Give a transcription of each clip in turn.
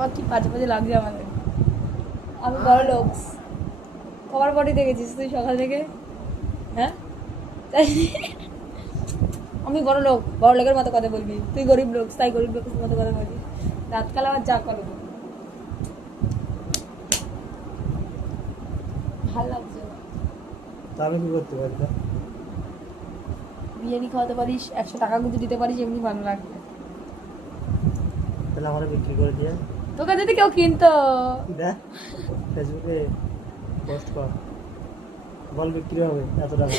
বাকি পাঁচে পাঁচে লাগছে আমাদের। আমি বড় লোক, খবর পটি দেখেছিস তুই সকাল থেকে? হ্যাঁ, তাই আমি বড় লোক, বড় লোকের মতো কথা বলবি, তুই গরিব লোক, তাই গরিব লোকের মতো কথা বলবি। রাতকাল আমার যা করো, ভাল লাগছে। আমি কি করতে পারি? বিরিয়ানি খাওয়াতে পারিস, 100 টাকা কিন্তু দিতে পারিস, এমনি ভালো লাগবে। তাহলে আমরা বিক্রি করে দিয়ে তোকে যদি কেউ কিনতো, দেখ ফেসবুকে পোস্ট কর, বল বিক্রি হবে এত টাকা,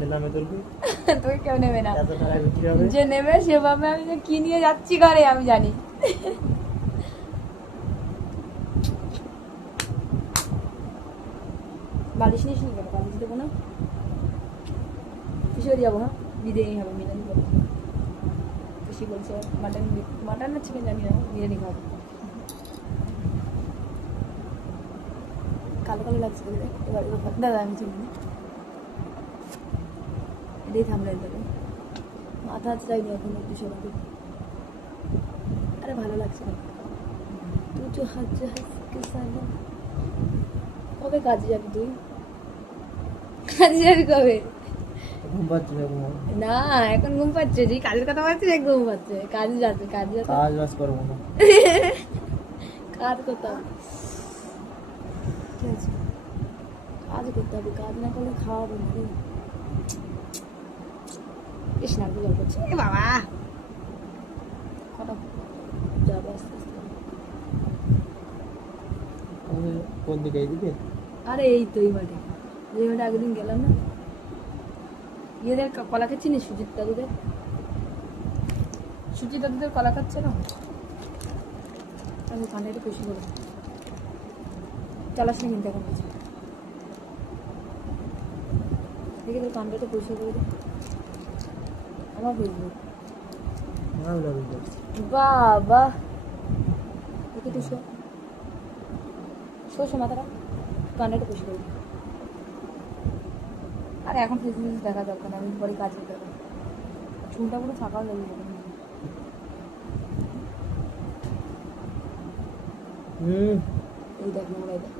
নিলামে তুলবি, তোকে কেউ নেবে না। এত টাকায় বিক্রি হবে। যে নেবে সেভাবে আমি যে কি নিয়ে যাচ্ছি ঘরে আমি জানি। বালিশ নিস নি কেন? বালিশ দেবো না, কিসে যাবো? হ্যাঁ, বিরিয়ানি হবে, বিরিয়ানি করবো। খুশি বলছে মাটন, মাটন না চিকেন জানি না, বিরিয়ানি খাবো। কালো কালো লাগছে এবার, দাদা আমি চিনি এটাই থামলেন তোকে, মাথা চাইনি এখন একটু সবাই। আরে ভালো লাগছে না তুই তো হাজে হাজকে সালা। কবে কাজে যাবি তুই? কাজে যাবি কবে? ঘুম পাচ্ছে না এখন ঘুম পাচ্ছে, যে কাজের কথা বলছিস ঘুম পাচ্ছে। কাজে যাবে, কাজে যাবে, কাজ বাজ করবো না, কাজ করতে হবে। ঠিক আছে, কাজ করতে হবে, কাজ না করলে খাওয়াবো না রে। ইস না গুলো করছে বাবা, কটা যাবে আস্তে আস্তে। কোন দিকে? এইদিকে? আরে এই তো এই মাঠে, যে মাঠে আগের দিন গেলাম না, ইয়েদের কলা খাচ্ছি না, সুজিত দাদুদের, সুজিত দাদুদের কলা খাচ্ছে না। আমি কানে একটু খুশি করবো, চালাস না কিন্তু এখন কিছু দেখি, তোর কানটা একটু পরিষ্কার করে দে আমার ফেসবুক। বাবা দেখি তুই শো মাথাটা, কানটা একটু পরিষ্কার করে। আরে এখন ফেসবুক দেখা দরকার না, আমি পরে কাজ করতে হবে। চুলটা পুরো ফাঁকা হয়ে যাবে। এই দেখ নোংরা, এই দেখ।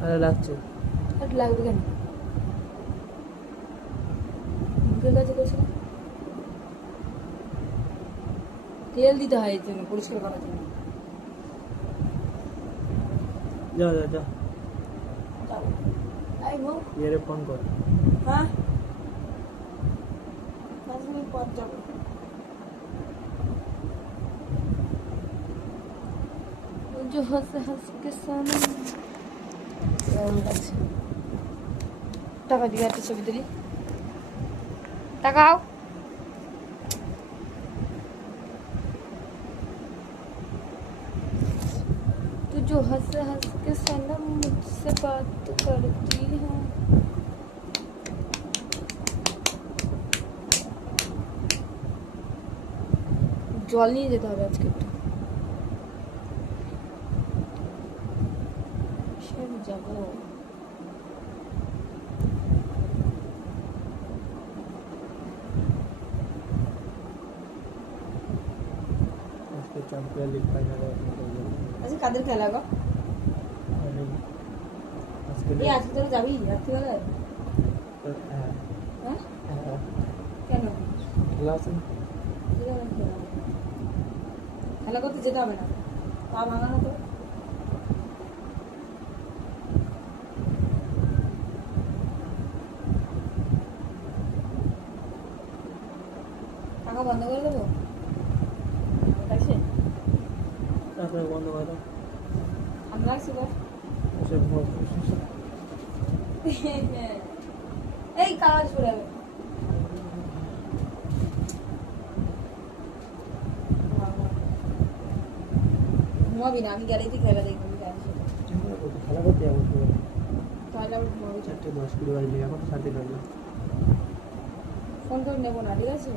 ভালো লাগছে। একটু লাগবে কেন? মুখের কাছে করছি না, তেল দিতে হয় এর জন্য, পরিষ্কার করার জন্য। যা যা যা, যাবো আই গো। এর ফোন কর। হ্যাঁ 5 মিনিট পর যাবো। जो हंस हंस के सामने টাকা দিয়ে একটা ছবি তুলি, টাকাও तू जो हंस हंस के सनम मुझसे बात करती है। জল নিয়ে যেতে হবে আজকে একটু, যাবো। চ্যাম্পিয়ন লিগ ফাইনালে আচ্ছা কাদের খেলা গো? এই আজকে তোরা যাবি রাত্রিবেলায়? হ্যাঁ হ্যাঁ হ্যাঁ, কেন? খেলা আছে। খেলা করতে যেতে হবে না, পা ভাঙানো তো। টাকা বন্ধ করে দেবো, তারপরে বন্ধ করে দাও। আমি রাখছি বল। এই কাজ করে যাবে, ঘুমাবি না? আমি গেলেই তুই খেলা দেখবি, খেলা করতে যাবো তাহলে আবার ঘুমাবি। 4:10-20 বাজে, এখন 3:30 বাজে। ফোন তোর নেবো না, ঠিক আছে?